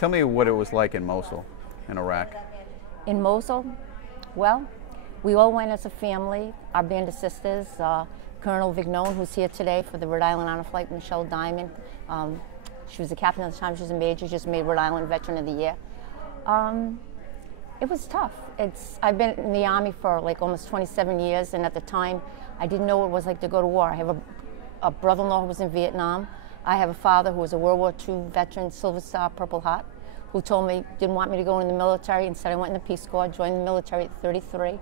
Tell me what it was like in Mosul, in Iraq. In Mosul, well, we all went as a family, our band of sisters, Colonel Vignon, who's here today for the Rhode Island Honor Flight, Michelle Diamond. She was the captain at the time, she was a major, just made Rhode Island Veteran of the Year. It was tough. I've been in the Army for like almost 27 years, and at the time, I didn't know what it was like to go to war. I have a brother-in-law who was in Vietnam. I have a father who was a World War II veteran, Silver Star, Purple Heart, who told me, didn't want me to go in the military. Instead, I went in the Peace Corps, joined the military at 33.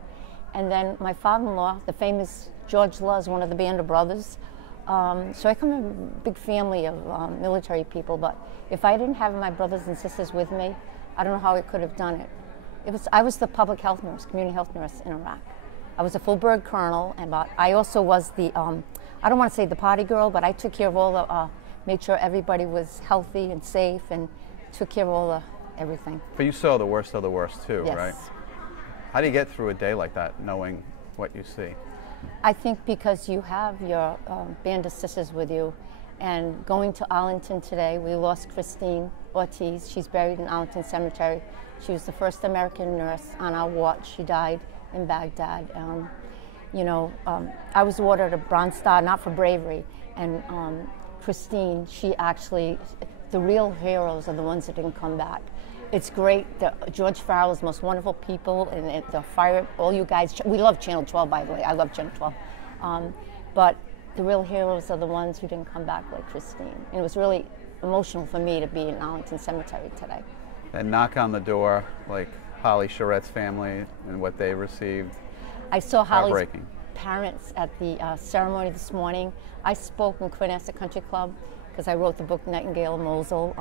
And then my father-in-law, the famous George Luz, one of the Band of Brothers. So I come from a big family of military people, but if I didn't have my brothers and sisters with me, I don't know how I could have done it. I was the public health nurse, community health nurse in Iraq. I was a full bird colonel, but I also was the, I don't want to say the party girl, but I took care of all the, made sure everybody was healthy and safe, and took care of all the everything. But you saw the worst of the worst too, Yes. right? How do you get through a day like that, knowing what you see? I think because you have your band of sisters with you, and going to Arlington today, we lost Christine Ortiz. She's buried in Arlington Cemetery. She was the first American nurse on our watch. She died in Baghdad. I was awarded a Bronze Star, not for bravery, and Christine, she actually, the real heroes are the ones that didn't come back. It's great. George Farrell is the most wonderful people, and the fire, all you guys, we love Channel 12, by the way. I love Channel 12. But the real heroes are the ones who didn't come back like Christine. And it was really emotional for me to be in Arlington Cemetery today. And knock on the door, like Holly Charette's family and what they received. I saw Holly's Heartbreaking. parents at the ceremony this morning. I spoke in Quinessa Country Club, because I wrote the book Nightingale of Mosul,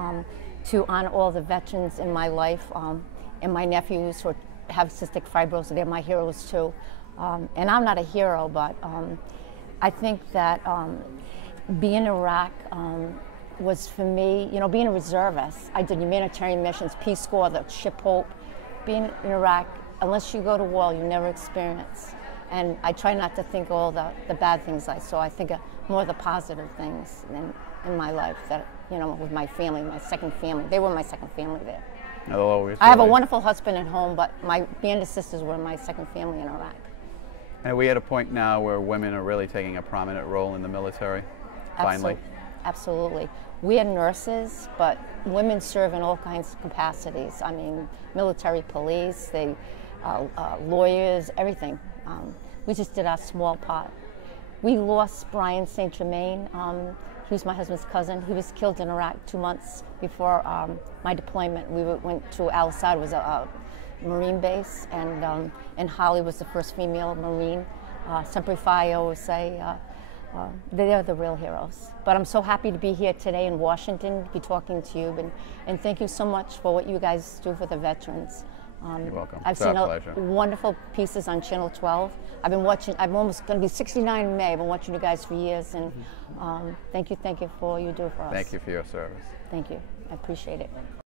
to honor all the veterans in my life, and my nephews who have cystic fibrosis. They're my heroes too. And I'm not a hero, but I think that being in Iraq was for me, being a reservist. I did humanitarian missions, Peace Corps, the Ship Hope. Being in Iraq, unless you go to war, you never experience. And I try not to think all the bad things I saw. I think more of the positive things in my life that, with my family, my second family. They were my second family there. I have a wonderful husband at home, but my band of sisters were my second family in Iraq. And we at a point now where women are really taking a prominent role in the military, finally. Absolutely. We are nurses, but women serve in all kinds of capacities. I mean, military, police, lawyers, everything. We just did our small part. We lost Brian St. Germain. He was my husband's cousin. He was killed in Iraq 2 months before my deployment. We went to Al Asad, was a Marine base, and Holly was the first female Marine. Sempre Fi, I always say, they're the real heroes. But I'm so happy to be here today in Washington, be talking to you, and thank you so much for what you guys do for the veterans. You're welcome. I've seen wonderful pieces on Channel 12. I've been watching, I'm almost going to be 69 in May. I've been watching you guys for years, and thank you for all you do for us. Thank you for your service. Thank you. I appreciate it.